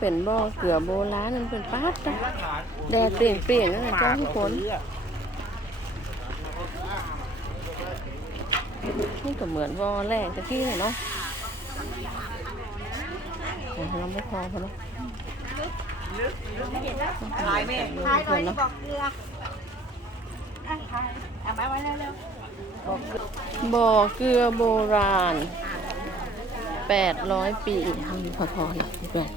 เป็นบ่อเกลือโบราณนั่นเป็นปาดจ้ะแดดเปรียงๆนั่นนะเจ้าทุกคนนี่ก็เหมือนบ่อแรกตะกี้เลยเนาะโอ้ยเราไม่พอพอเนาะลายแม่ทายก่อนเนาะบอกเกลืออะทายเอามาไว้เร็วบ่อเกลือโบราณ 800 ปีทำพอพอๆนะพี่แปด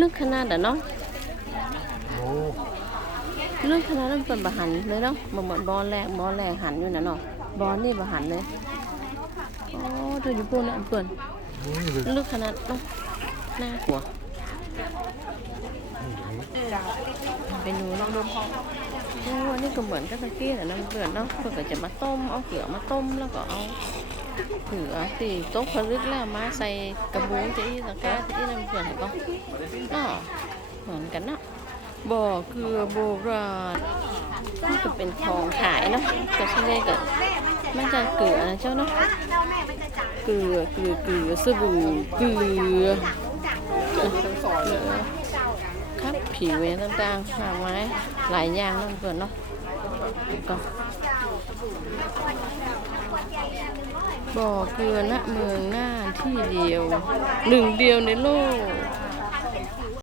ลึกขนาดอะเนาะโอ้เรื่องขนาดนั้นเป็นบะหันเลยเนาะบ่เหมือนบอลแรกบอลแรกหันอยู่นะเนาะบอลนี่บะหันเลยโอ้ดูอยู่ปุ่นนะเปิ่นนี่เลยลึกขนาดเนาะน่ากลัวไปดูเนาะโอ้อันนี่ก็เหมือนกับตะกี้แหละเนาะเปิ่นเนาะเพื่นก็จะมาต้มเอาเกลือมาต้มแล้วก็เอา เกลือตีโต๊ะผลึกแล้วมาใส่กระบุงจะอีตะกร้าจะอีน้ำเปิ่นเห็นปะเนาะเหมือนกันเนาะบ่อเกลือโบราณนี่ก็เป็นของขายเนาะแต่ที่นี่ก็มันจะเกลือนะเจ้าเนาะเกลือเกลือเกลือสบู่เกลือเกลือครับผิวเวต่างๆหาไม้หลายอย่างนั่นเกินเนาะก็ บ่อเกลือณเมืองน่านที่เดียว หนึ่งเดียวในโลก